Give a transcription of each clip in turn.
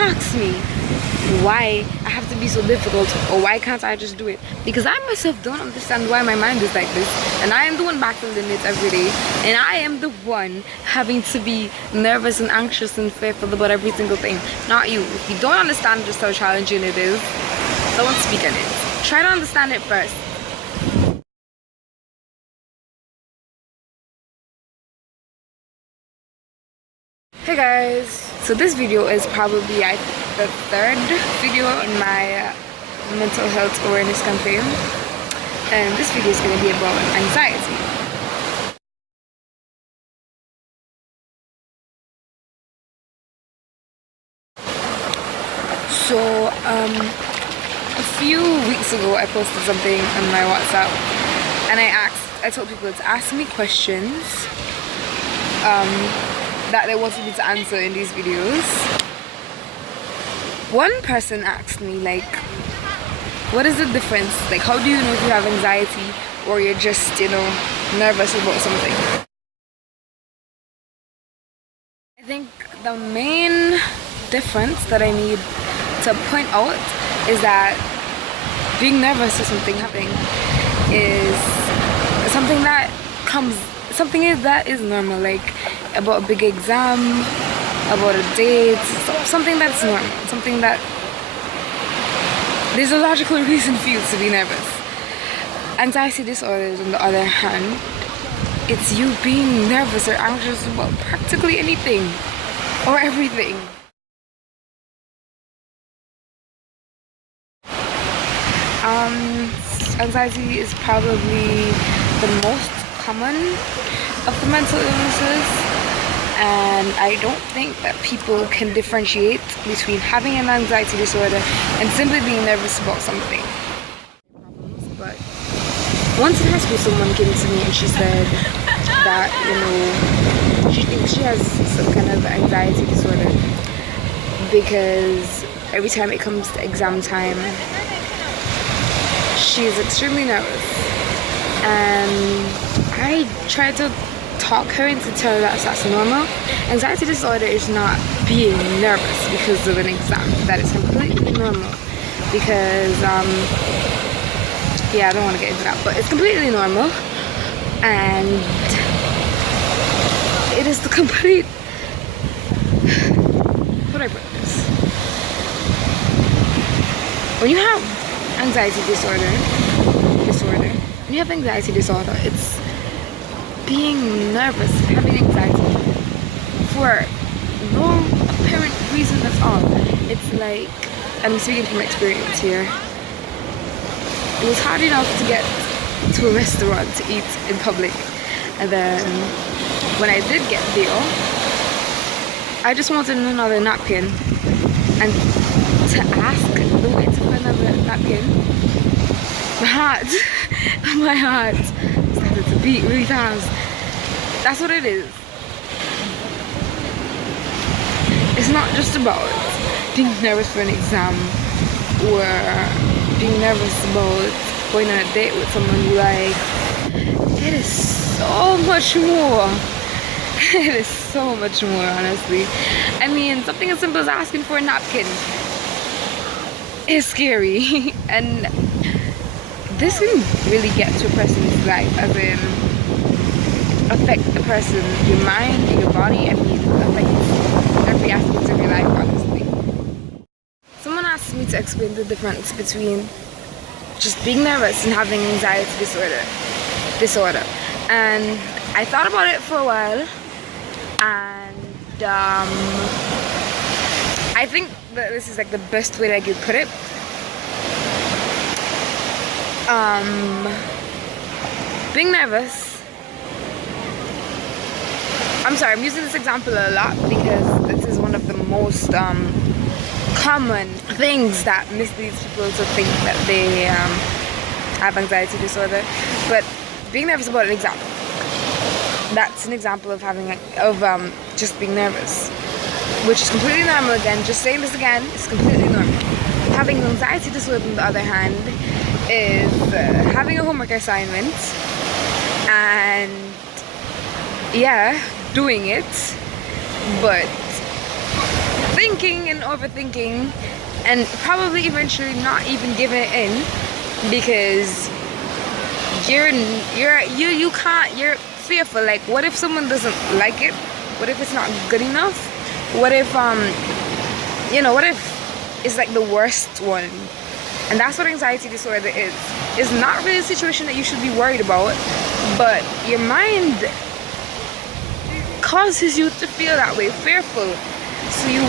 ask me why I have to be so difficult, or why can't I just do it, because I myself don't understand why my mind is like this, and I am the one battling it every day, and I am the one having to be nervous and anxious and fearful about every single thing, not you. If you don't understand just how challenging it is, don't speak on it. Try to understand it first. Hey guys, so this video is probably the third video in my mental health awareness campaign, and this video is going to be about anxiety. So a few weeks ago I posted something on my WhatsApp, and I told people to ask me questions that they wanted me to answer in these videos. One person asked me, like, what is the difference? Like, how do you know if you have anxiety or you're just, you know, nervous about something? I think the main difference that I need to point out is that being nervous or something happening is something that is normal, like about a big exam, about a date, something that's normal, something that there's a logical reason for you to be nervous. Anxiety disorders, on the other hand, it's you being nervous or anxious about practically anything or everything. Anxiety is probably the most common of the mental illnesses, and I don't think that people can differentiate between having an anxiety disorder and simply being nervous about something. But once in high school, someone came to me and she said that, you know, she thinks she has some kind of anxiety disorder because every time it comes to exam time, she's extremely nervous. And I tried to talk her into telling her that's normal. Anxiety disorder is not being nervous because of an exam. That is completely normal. Because, yeah, I don't want to get into that, but it's completely normal. And it is the complete... How do I put this? When you have anxiety disorder, when you have anxiety disorder, it's being nervous, having anxiety for no apparent reason at all. It's like, I'm speaking from experience here, it was hard enough to get to a restaurant to eat in public, and then when I did get there, I just wanted another napkin, and to ask the waiter for another napkin, my heart started to beat really fast. That's what it is. It's not just about being nervous for an exam or being nervous about going on a date with someone you like. It is so much more. It is so much more, honestly. I mean, something as simple as asking for a napkin is scary. And this can really get to a person's life, as in affect the person, your mind, your body. I mean, affect every aspect of your life, honestly. Someone asked me to explain the difference between just being nervous and having anxiety disorder. And I thought about it for a while, and I think that this is like the best way that I could put it. Being nervous, I'm sorry, I'm using this example a lot because this is one of the most common things that misleads people to think that they have anxiety disorder. But being nervous about an exam, that's an example of having just being nervous, which is completely normal. Again, just saying this again, it's completely normal. Having anxiety disorder, on the other hand, is having a homework assignment and yeah, doing it, but thinking and overthinking and probably eventually not even giving it in because you're fearful. Like, what if someone doesn't like it? What if it's not good enough? What if what if it's like the worst one? And that's what anxiety disorder is. It's not really a situation that you should be worried about, but your mind causes you to feel that way, fearful. So you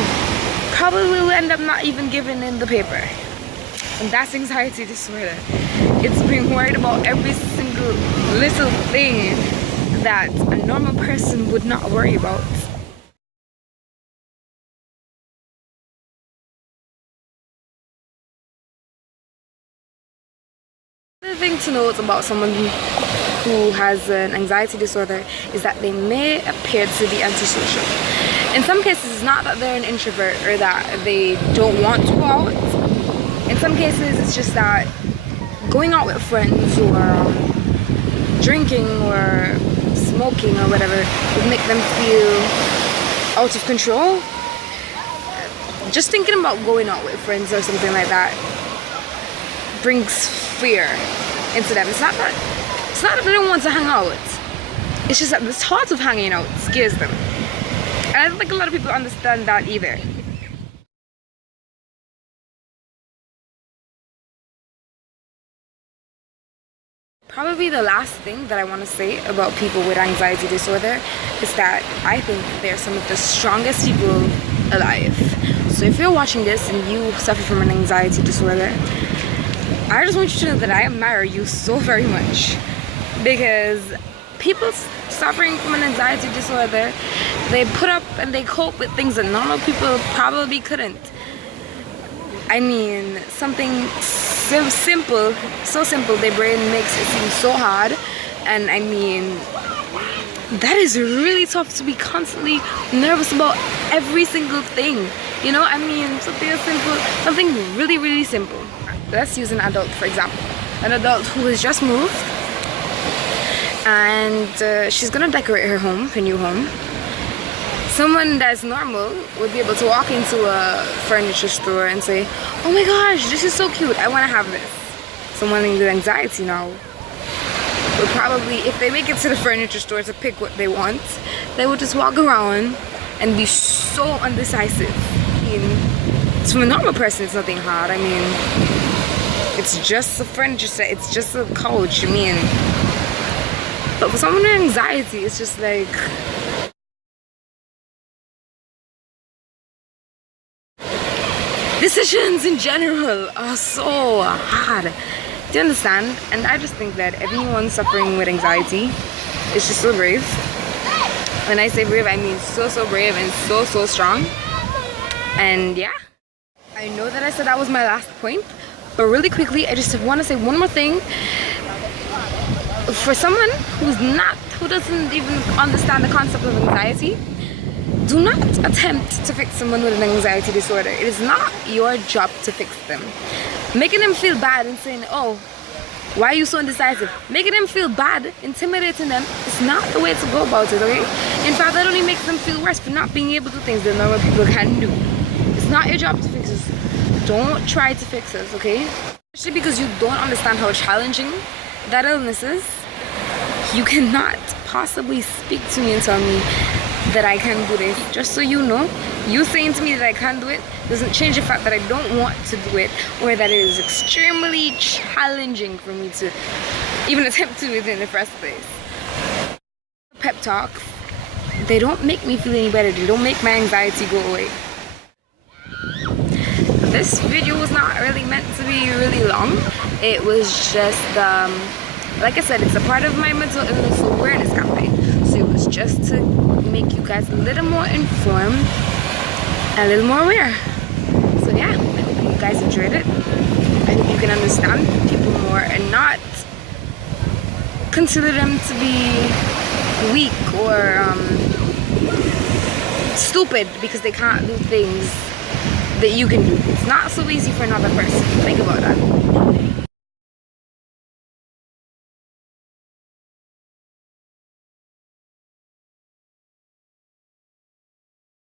probably will end up not even giving in the paper. And that's anxiety disorder. It's being worried about every single little thing that a normal person would not worry about. The thing to note about someone who has an anxiety disorder is that they may appear to be antisocial. In some cases, it's not that they're an introvert or that they don't want to go out. In some cases, it's just that going out with friends or drinking or smoking or whatever would make them feel out of control. Just thinking about going out with friends or something like that brings fear into them. It's not that they don't want to hang out. It's just that the thought of hanging out scares them. And I don't think a lot of people understand that either. Probably the last thing that I want to say about people with anxiety disorder is that I think they're some of the strongest people alive. So if you're watching this and you suffer from an anxiety disorder, I just want you to know that I admire you so very much, because people suffering from an anxiety disorder, they put up and they cope with things that normal people probably couldn't. I mean, something so simple, their brain makes it seem so hard. And I mean, that is really tough to be constantly nervous about every single thing. You know, I mean, something really, really simple. Let's use an adult, for example. An adult who has just moved and she's gonna decorate her home, her new home. Someone that's normal would be able to walk into a furniture store and say, oh my gosh, this is so cute, I want to have this. Someone with anxiety now would probably, if they make it to the furniture store to pick what they want, they would just walk around and be so undecisive. I mean, to a normal person, it's nothing hard. I mean, it's just a furniture set, it's just a couch. I mean, but for someone with anxiety, it's just like, decisions in general are so hard. Do you understand? And I just think that everyone suffering with anxiety is just so brave. When I say brave, I mean so brave and so strong. And yeah, I know that I said that was my last point, but really quickly, I just want to say one more thing. For someone who doesn't even understand the concept of anxiety, do not attempt to fix someone with an anxiety disorder. It is not your job to fix them. Making them feel bad and saying, oh, why are you so indecisive? Making them feel bad, intimidating them, is not the way to go about it, okay? In fact, that only makes them feel worse for not being able to do things that normal people can do. It's not your job to fix us. Don't try to fix us, okay? Especially because you don't understand how challenging that illness is. You cannot possibly speak to me and tell me that I can do this. Just so you know, you saying to me that I can't do it doesn't change the fact that I don't want to do it, or that it is extremely challenging for me to even attempt to do it in the first place. Pep talks, they don't make me feel any better. They don't make my anxiety go away. This video was not really meant to be really long. It was just, like I said, it's a part of my mental illness awareness campaign. So it was just to make you guys a little more informed, a little more aware. So yeah, I hope you guys enjoyed it. I hope you can understand people more and not consider them to be weak or stupid because they can't do things that you can do. It's not so easy for another person. Think about that.